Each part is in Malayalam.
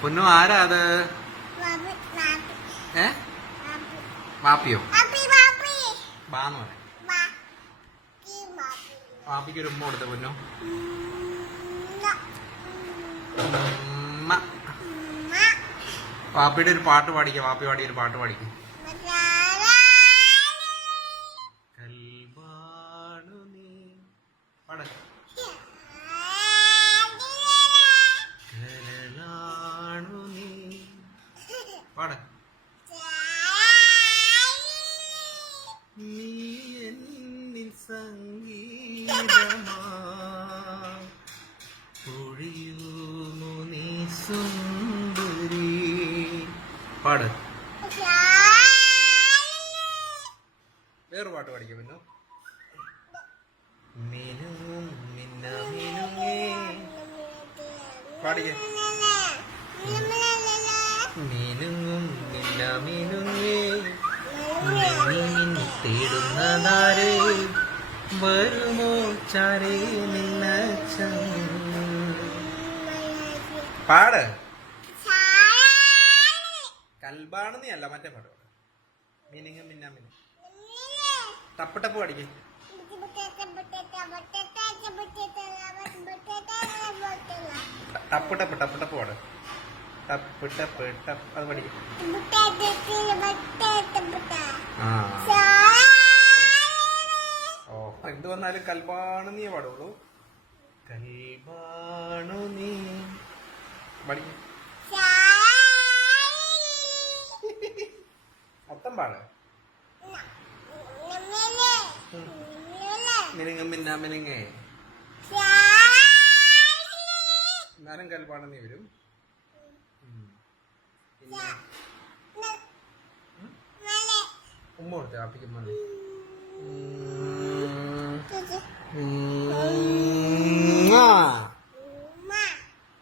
പൊന്നു ആരാ അത്? ഏ വാപ്പിയോ? ബാന്ന് പറയാം. വാപ്പിക്ക് ഒരു ഉമ്മ കൊടുത്ത പൊന്നു. വാപ്പിയുടെ ഒരു പാട്ട് പാടിക്കാം. വാപ്പി പാടിയ ഒരു പാട്ട് പാടിക്കും. കൽബാണു നീ പാട. കരളാണു നീ പാട. നീ എന്നിൽ സംഗീതമാ പൊഴിയുന്നു നീ സുന്ദരി പാട്. വേറെ പാട്ട് പാടിക്കാം പിന്നെ. മിനുങ്ങും മിന്ന മിനുങ്ങേ പാടിക്കേ. മിനുങ്ങും മിന്ന മിനുങ്ങേ തേടുന്നതാരേ വരുമോ ചാരേ നിന്ന പാട്. കൽബാണ് നീ അല്ല മറ്റേ പാട് പാട്. മിനുങ്ങും മിന്ന മിനു ടപ്പ് ടപ്പ് പാടിക്കേ. ടപ്പ് ടപ്പ് ടപ്പ് ടപ്പ് പാട്. ടപ്പ് ടപ്പ് ടപ്പ് അത് പഠിക്കും. ഓ എന്ത് വന്നാലും കൽബാണു നീ പാടുള്ളൂ. കൽബാണു നീ പഠിക്കും. മൊത്തം പാട്. മിനുങ്ങും മിന്ന മിനുങ്ങേ എന്നാലും കൽബാണു നീ വരും. പിന്നെ ഉമ്മ കൊടുത്തേ ആപ്പിക്ക്.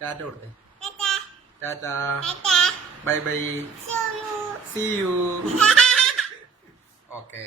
ടാറ്റ കൊടുത്തേ. Tata bye bye. See you. Okay.